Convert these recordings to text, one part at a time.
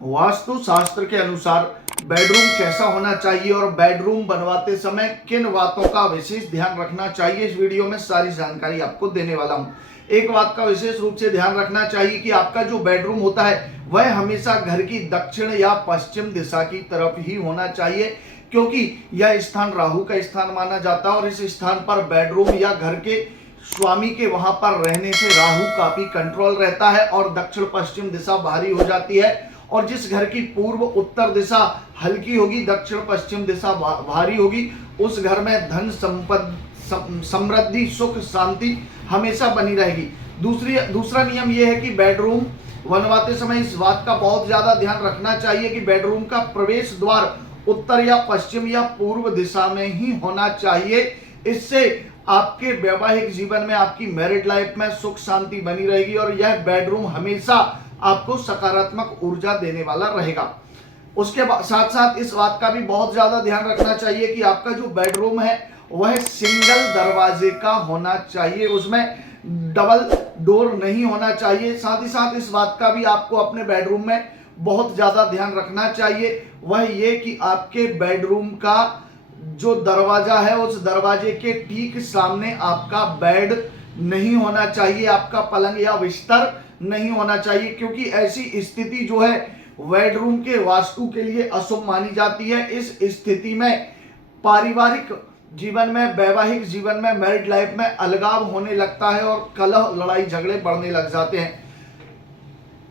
वास्तु शास्त्र के अनुसार बेडरूम कैसा होना चाहिए और बेडरूम बनवाते समय किन बातों का विशेष ध्यान रखना चाहिए, इस वीडियो में सारी जानकारी आपको देने वाला हूं। एक बात का विशेष रूप से ध्यान रखना चाहिए कि आपका जो बेडरूम होता है वह हमेशा घर की दक्षिण या पश्चिम दिशा की तरफ ही होना चाहिए, क्योंकि यह स्थान राहु का स्थान माना जाता है और इस स्थान पर बेडरूम या घर के स्वामी के वहां पर रहने से राहु काफी कंट्रोल रहता है और दक्षिण पश्चिम दिशा भारी हो जाती है। और जिस घर की पूर्व उत्तर दिशा हल्की होगी, दक्षिण पश्चिम दिशा भारी होगी, उस घर में धन समृद्धि सुख शांति हमेशा बनी रहेगी। दूसरा नियम यह है कि बेडरूम बनवाते समय इस बात का बहुत ज्यादा ध्यान रखना चाहिए कि बेडरूम का प्रवेश द्वार उत्तर या पश्चिम या पूर्व दिशा में ही होना चाहिए। इससे आपके वैवाहिक जीवन में, आपकी मैरिड लाइफ में सुख शांति बनी रहेगी और यह बेडरूम हमेशा आपको सकारात्मक ऊर्जा देने वाला रहेगा। उसके साथ साथ इस बात का भी बहुत ज्यादा ध्यान रखना चाहिए कि आपका जो बेडरूम है वह सिंगल दरवाजे का होना चाहिए, उसमें डबल डोर नहीं होना चाहिए। साथ ही साथ इस बात का भी आपको अपने बेडरूम में बहुत ज्यादा ध्यान रखना चाहिए, वह ये कि आपके बेडरूम का जो दरवाजा है उस दरवाजे के ठीक सामने आपका बेड नहीं होना चाहिए, आपका पलंग या बिस्तर नहीं होना चाहिए, क्योंकि ऐसी स्थिति जो है बेडरूम के वास्तु के लिए अशुभ मानी जाती है। इस स्थिति में पारिवारिक जीवन में, वैवाहिक जीवन में, मैरिड लाइफ में अलगाव होने लगता है और कलह लड़ाई झगड़े बढ़ने लग जाते हैं।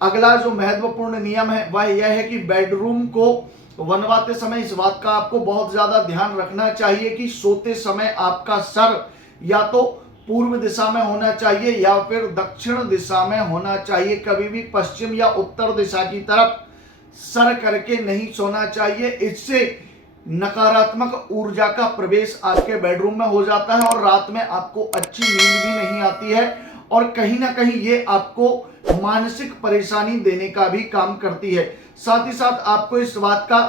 अगला जो महत्वपूर्ण नियम है वह यह है कि बेडरूम को बनवाते समय इस बात का आपको बहुत ज्यादा ध्यान रखना चाहिए कि सोते समय आपका सर या तो पूर्व दिशा में होना चाहिए या फिर दक्षिण दिशा में होना चाहिए। कभी भी पश्चिम या उत्तर दिशा की तरफ सर करके नहीं सोना चाहिए। इससे नकारात्मक ऊर्जा का प्रवेश आपके बेडरूम में हो जाता है और रात में आपको अच्छी नींद भी नहीं आती है और कहीं ना कहीं ये आपको मानसिक परेशानी देने का भी काम करती है। साथ ही साथ आपको इस बात का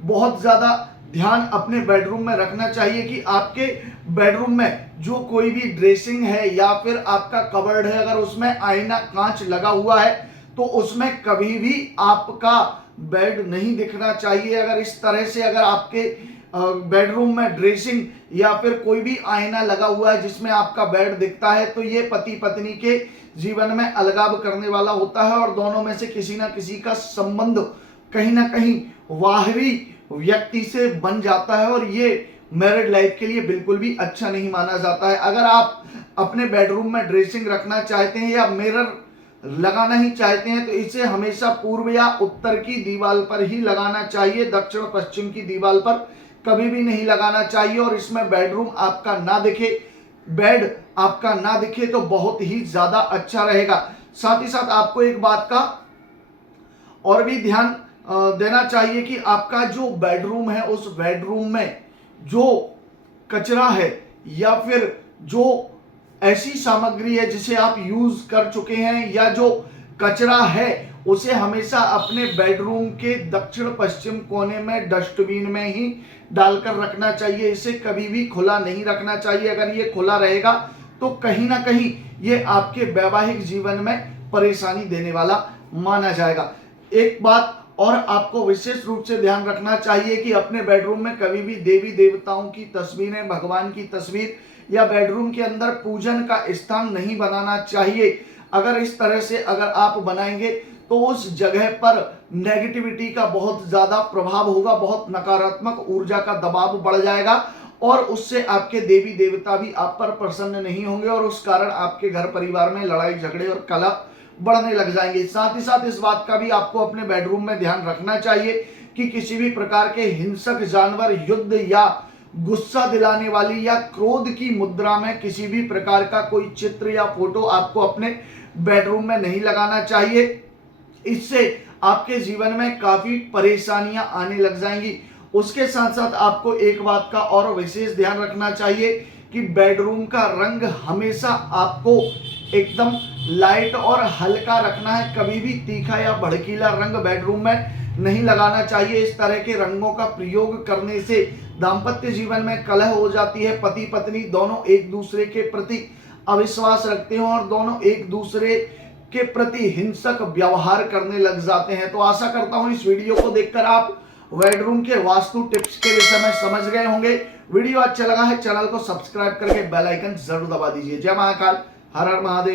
बहुत ज्यादा ध्यान अपने बेडरूम में रखना चाहिए कि आपके बेडरूम में जो कोई भी ड्रेसिंग है या फिर आपका कबर्ड है, अगर उसमें आईना कांच लगा हुआ है तो उसमें कभी भी आपका बेड नहीं दिखना चाहिए। अगर इस तरह से अगर आपके बेडरूम में ड्रेसिंग या फिर कोई भी आईना लगा हुआ है जिसमें आपका बेड दिखता है तो ये पति पत्नी के जीवन में अलगाव करने वाला होता है और दोनों में से किसी ना किसी का संबंध कहीं ना कहीं बाहरी व्यक्ति से बन जाता है और ये मैरिड लाइफ के लिए बिल्कुल भी अच्छा नहीं माना जाता है। अगर आप अपने बेडरूम में ड्रेसिंग रखना चाहते हैं या मिरर लगाना ही चाहते हैं तो इसे हमेशा पूर्व या उत्तर की दीवार पर ही लगाना चाहिए, दक्षिण पश्चिम की दीवार पर कभी भी नहीं लगाना चाहिए। और इसमें बेडरूम आपका ना दिखे, बेड आपका ना दिखे तो बहुत ही ज्यादा अच्छा रहेगा। साथ ही साथ आपको एक बात का और भी ध्यान देना चाहिए कि आपका जो बेडरूम है उस बेडरूम में जो कचरा है या फिर जो ऐसी सामग्री है जिसे आप यूज कर चुके हैं या जो कचरा है उसे हमेशा अपने बेडरूम के दक्षिण पश्चिम कोने में डस्टबिन में ही डालकर रखना चाहिए। इसे कभी भी खुला नहीं रखना चाहिए। अगर ये खुला रहेगा तो कहीं ना कहीं ये आपके वैवाहिक जीवन में परेशानी देने वाला माना जाएगा। एक बात और आपको विशेष रूप से ध्यान रखना चाहिए कि अपने बेडरूम में कभी भी देवी देवताओं की तस्वीरें, भगवान की तस्वीर या बेडरूम के अंदर पूजन का स्थान नहीं बनाना चाहिए। अगर इस तरह से अगर आप बनाएंगे तो उस जगह पर नेगेटिविटी का बहुत ज्यादा प्रभाव होगा, बहुत नकारात्मक ऊर्जा का दबाव बढ़ जाएगा और उससे आपके देवी देवता भी आप पर प्रसन्न नहीं होंगे और उस कारण आपके घर परिवार में लड़ाई झगड़े और कलह बढ़ने लग जाएंगे। साथ ही साथ इस बात का भी आपको अपने बेडरूम में ध्यान रखना चाहिए कि किसी भी प्रकार के हिंसक जानवर, युद्ध या गुस्सा दिलाने वाली या क्रोध की मुद्रा में किसी भी प्रकार का कोई चित्र या फोटो आपको अपने बेडरूम में नहीं लगाना चाहिए। इससे आपके जीवन में काफी परेशानियां आने लग जाएंगी। उसके साथ साथ आपको एक बात का और विशेष ध्यान रखना चाहिए कि बेडरूम का रंग हमेशा आपको एकदम लाइट और हल्का रखना है। कभी भी तीखा या भड़कीला रंग बेडरूम में नहीं लगाना चाहिए। इस तरह के रंगों का प्रयोग करने से दाम्पत्य जीवन में कलह हो जाती है। पति पत्नी दोनों एक दूसरे के प्रति अविश्वास रखते हैं और दोनों एक दूसरे के प्रति हिंसक व्यवहार करने लग जाते हैं। तो आशा करता हूं इस वीडियो को देखकर आप बेडरूम के वास्तु टिप्स के विषय में समझ गए होंगे। वीडियो अच्छा लगा है चैनल को सब्सक्राइब करके बेल आइकन जरूर दबा दीजिए। जय महाकाल, हर हर महादेव।